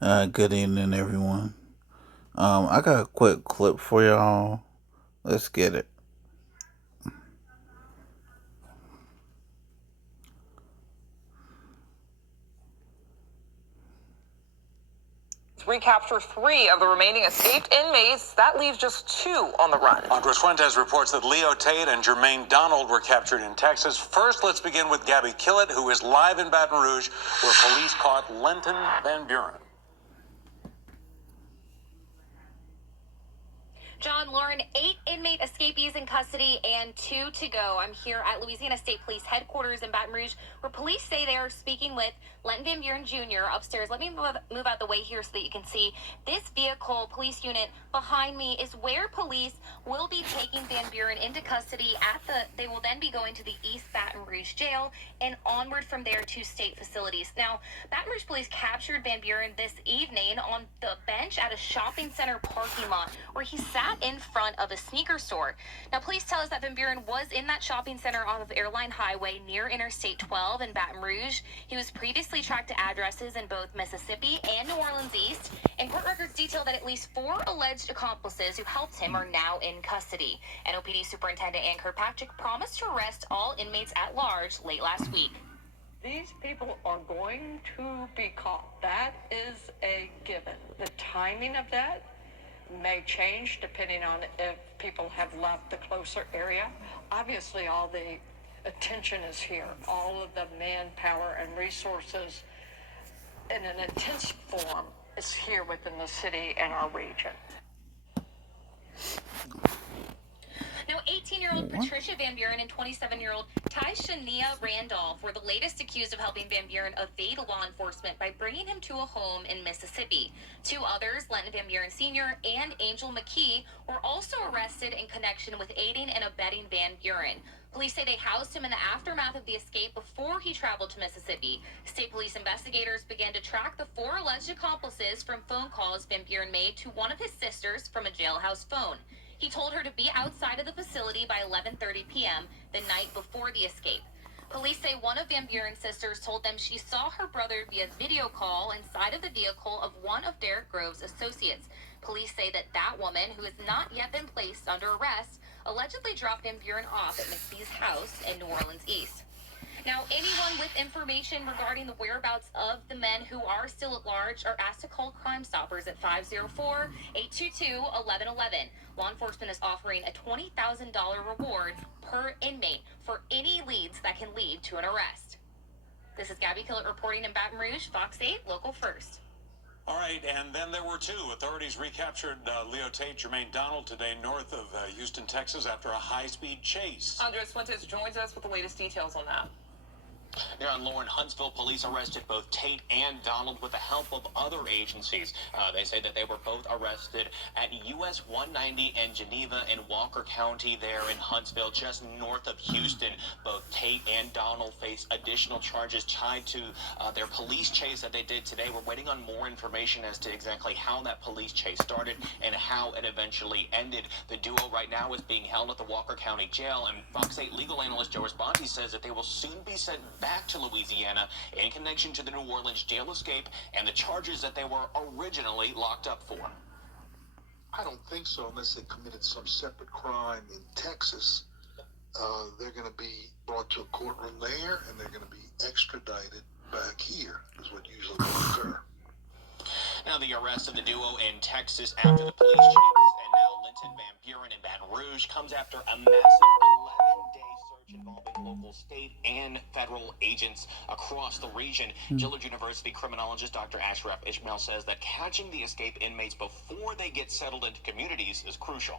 Good evening, everyone. I got a quick clip for y'all. Let's get it. Recapture 3 of the remaining escaped inmates. That leaves just 2 on the run. Andres Fuentes reports that Leo Tate and Jermaine Donald were captured in Texas. First, let's begin with Gabby Killett, who is live in Baton Rouge, where police caught Lenton Van Buren. John, Lauren, 8 inmate escapees in custody and 2 to go. I'm here at Louisiana State Police headquarters in Baton Rouge, where police say they are speaking with Lenton Van Buren Jr. upstairs. Let me move out the way here so that you can see this vehicle, police unit behind me, is where police will be taking Van Buren into custody. They will then be going to the East Baton Rouge jail and onward from there to state facilities. Now, Baton Rouge police captured Van Buren this evening on the bench at a shopping center parking lot where he sat in front of a sneaker store. Now, police tell us that Van Buren was in that shopping center off of Airline Highway near Interstate 12 in Baton Rouge. He was previously tracked to addresses in both Mississippi and New Orleans East, and court records detail that at least 4 alleged accomplices who helped him are now in custody. NOPD Superintendent Ann Kirkpatrick promised to arrest all inmates at large late last week. These people are going to be caught. That is a given. The timing of that may change depending on if people have left the closer area. Obviously, all the attention is here. All of the manpower and resources in an intense form is here within the city and our region. Now, 18-year-old Patricia Van Buren and 27-year-old Tyshania Randolph were the latest accused of helping Van Buren evade law enforcement by bringing him to a home in Mississippi. 2 others, Lenton Van Buren Sr. and Angel McKee, were also arrested in connection with aiding and abetting Van Buren. Police say they housed him in the aftermath of the escape before he traveled to Mississippi. State police investigators began to track the 4 alleged accomplices from phone calls Van Buren made to one of his sisters from a jailhouse phone. He told her to be outside of the facility by 11:30 p.m. the night before the escape. Police say one of Van Buren's sisters told them she saw her brother via video call inside of the vehicle of one of Derek Grove's associates. Police say that woman, who has not yet been placed under arrest, allegedly dropped Van Buren off at McPhee's house in New Orleans East. Now, anyone with information regarding the whereabouts of the men who are still at large are asked to call Crime Stoppers at 504-822-1111. Law enforcement is offering a $20,000 reward per inmate for any leads that can lead to an arrest. This is Gabby Killett reporting in Baton Rouge, Fox 8, Local First. All right, and then there were 2. Authorities recaptured Leo Tate, Jermaine Donald today north of Houston, Texas, after a high-speed chase. Andres Fuentes joins us with the latest details on that. There on Lauren, Huntsville police arrested both Tate and Donald with the help of other agencies. They say that they were both arrested at US 190 and Geneva in Walker County there in Huntsville, just north of Houston. Both Tate and Donald face additional charges tied to their police chase that they did today. We're waiting on more information as to exactly how that police chase started and how it eventually ended. The duo right now is being held at the Walker County Jail, and Fox 8 legal analyst Joe Responti says that they will soon be sent back to Louisiana in connection to the New Orleans jail escape and the charges that they were originally locked up for. I don't think so, unless they committed some separate crime in Texas. They're going to be brought to a courtroom there, and they're going to be extradited back here, is what usually will occur. Now, the arrest of the duo in Texas after the police chase and now Lenton Van Buren in Baton Rouge comes after a massive 11-day search involving local, state, and federal agents across the region. Dillard University criminologist Dr. Ashraf Ishmael says that catching the escape inmates before they get settled into communities is crucial.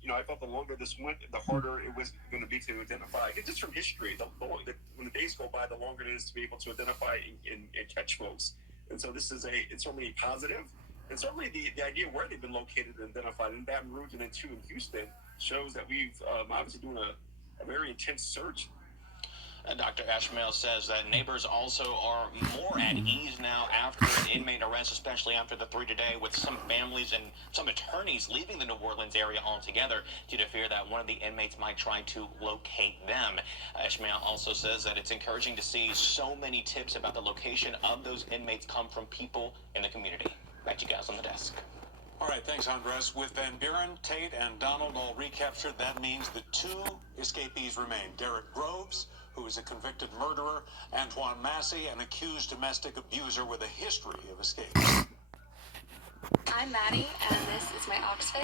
You know, I thought the longer this went, the harder it was going to be to identify. And just from history, when the days go by, the longer it is to be able to identify and catch folks. And so it's certainly positive. And certainly the idea where they've been located and identified in Baton Rouge and then 2 in Houston shows that we've obviously doing a very intense search. Dr. Ashmael says that neighbors also are more at ease now after an inmate arrest arrests, especially after the three today, with some families and some attorneys leaving the New Orleans area altogether due to fear that one of the inmates might try to locate them. Ishmael also says that it's encouraging to see so many tips about the location of those inmates come from people in the community. Back to you guys on the desk. All right, thanks, Andres. With Van Buren, Tate, and Donald all recaptured, that means the two escapees remain. Derek Groves, who is a convicted murderer, Antoine Massey, an accused domestic abuser with a history of escape. I'm Maddie, and this is my Oxfit.